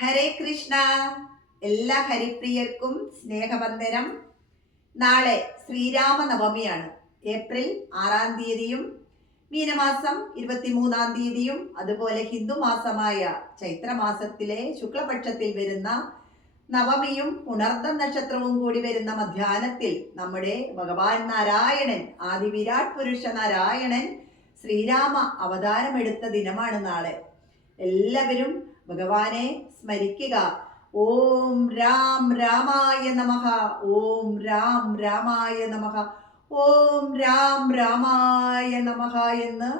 ഹരേ കൃഷ്ണ. എല്ലാ ഹരിപ്രിയർക്കും സ്നേഹവന്ദനം. നാളെ ശ്രീരാമനവമിയാണ്. ഏപ്രിൽ 6-ാം തീയതിയും മീനമാസം 23-ാം തീയതിയും അതുപോലെ ഹിന്ദുമാസമായ ചൈത്രമാസത്തിലെ ശുക്ലപക്ഷത്തിൽ വരുന്ന നവമിയും പുണർദം നക്ഷത്രവും കൂടി വരുന്ന മധ്യാഹ്നത്തിൽ നമ്മുടെ ഭഗവാൻ നാരായണൻ, ആദിവിരാട് പുരുഷ നാരായണൻ ശ്രീരാമ അവതാരമെടുത്ത ദിനമാണ് നാളെ. എല്ലാവരും ഭഗവാനെ സ്മരിക്കുക. ഓം രാം രാമായ നമഃ, ഓം രാം രാമായ നമഃ, ഓം രാം രാമായ നമഃ എന്ന്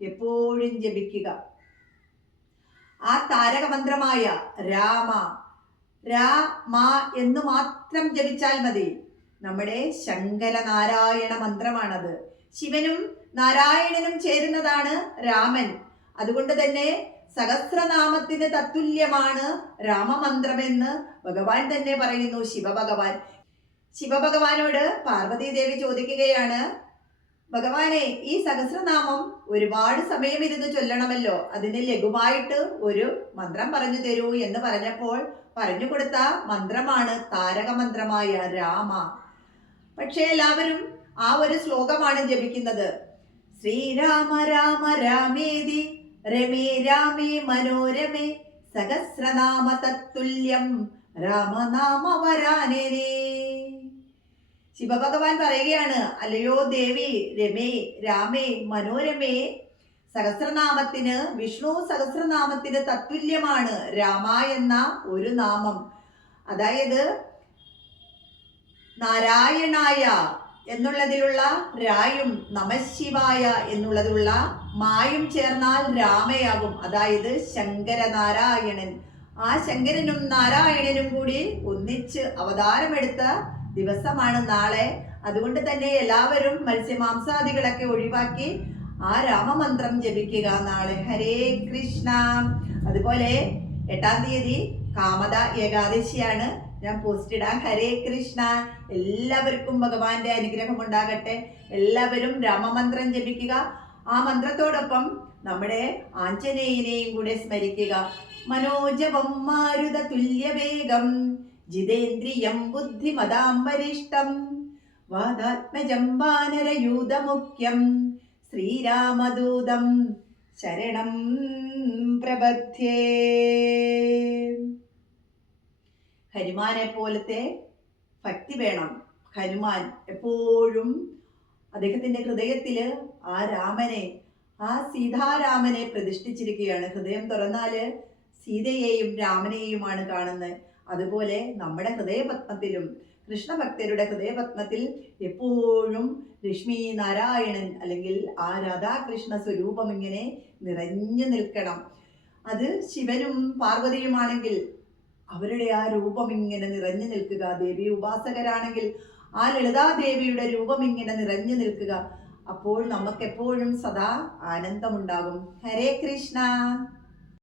എപ്പോഴും ജപിക്കുക. ആ താരക മന്ത്രമായ രാമ രാമ എന്ന് മാത്രം ജപിച്ചാൽ മതി. നമ്മുടെ ശങ്കരനാരായണ മന്ത്രമാണത്. ശിവനും നാരായണനും ചേരുന്നതാണ് രാമൻ. അതുകൊണ്ട് തന്നെ സഹസ്രനാമത്തിന് തത്തുല്യമാണ് രാമമന്ത്രമെന്ന് ഭഗവാൻ തന്നെ പറയുന്നു. ശിവഭഗവാനോട് പാർവതീദേവി ചോദിക്കുകയാണ്, ഭഗവാനെ, ഈ സഹസ്രനാമം ഒരുപാട് സമയം ഇരുന്ന് ചൊല്ലണമല്ലോ, അതിന് ലഘുവായിട്ട് ഒരു മന്ത്രം പറഞ്ഞു തരൂ എന്ന് പറഞ്ഞപ്പോൾ പറഞ്ഞു കൊടുത്ത മന്ത്രമാണ് താരക മന്ത്രമായ രാമ. പക്ഷേ എല്ലാവരും ആ ഒരു ശ്ലോകമാണ് ജപിക്കുന്നത്. ശ്രീരാമ രാമ രാമേതി രമേ രാമേ മനോരമേ സഹസ്രനാമ തത്തുല്യം രാമനാമ വരാനേ. ശിവഭഗവാൻ പറയുകയാണ്, അല്ലയോ ദേവി, രമേ രാമേ മനോരമേ, സഹസ്രനാമത്തിന്, വിഷ്ണു സഹസ്രനാമത്തിന് തത്തുല്യമാണ് രാമ എന്ന ഒരു നാമം. അതായത് നാരായണായ എന്നുള്ളതിലുള്ള രായും നമശിവായ എന്നുള്ളതിലുള്ള മായും ചേർന്നാൽ രാമയാകും. അതായത് ശങ്കരനാരായണൻ. ആ ശങ്കരനും നാരായണനും കൂടി ഒന്നിച്ച് അവതാരമെടുത്ത ദിവസമാണ് നാളെ. അതുകൊണ്ട് തന്നെ എല്ലാവരും മത്സ്യമാംസാദികളൊക്കെ ഒഴിവാക്കി ആ രാമമന്ത്രം ജപിക്കുക നാളെ. ഹരേ കൃഷ്ണ. അതുപോലെ 8-ാം തീയതി കാമദ ഏകാദശിയാണ്. ഞാൻ പോസ്റ്റ് ഇടാം. ഹരേ കൃഷ്ണ. എല്ലാവർക്കും ഭഗവാന്റെ അനുഗ്രഹം ഉണ്ടാകട്ടെ. എല്ലാവരും രാമമന്ത്രം ജപിക്കുക. ആ മന്ത്രത്തോടൊപ്പം നമ്മുടെ ആഞ്ജനേയനെയും കൂടെ സ്മരിക്കുക. മനോജവം മാരുത തുല്യവേഗം ജിതേന്ദ്രിയം ബുദ്ധിമതാം വരിഷ്ഠം വാദാത്മജം വാനരയൂഥമുഖ്യം ശ്രീരാമദൂതം ശരണം പ്രപദ്ധ്യേ. ഹനുമാനെ പോലത്തെ ഭക്തി വേണം. ഹനുമാൻ എപ്പോഴും അദ്ദേഹത്തിന്റെ ഹൃദയത്തില് ആ രാമനെ, ആ സീതാരാമനെ പ്രതിഷ്ഠിച്ചിരിക്കുകയാണ്. ഹൃദയം തുറന്നാല് സീതയെയും രാമനെയുമാണ് കാണുന്നത്. അതുപോലെ നമ്മുടെ ഹൃദയപത്മത്തിലും, കൃഷ്ണഭക്തരുടെ ഹൃദയപത്മത്തിൽ എപ്പോഴും ലക്ഷ്മി നാരായണൻ അല്ലെങ്കിൽ ആ രാധാകൃഷ്ണ സ്വരൂപം ഇങ്ങനെ നിറഞ്ഞു നിൽക്കണം. അത് ശിവനും പാർവതിയുമാണെങ്കിൽ അവരുടെ ആ രൂപം ഇങ്ങനെ നിറഞ്ഞു നിൽക്കുക. ദേവി ഉപാസകരാണെങ്കിൽ ആ ലളിതാദേവിയുടെ രൂപം ഇങ്ങനെ നിറഞ്ഞു നിൽക്കുക. അപ്പോൾ നമുക്കെപ്പോഴും സദാ ആനന്ദമുണ്ടാകും. ഹരേ കൃഷ്ണ.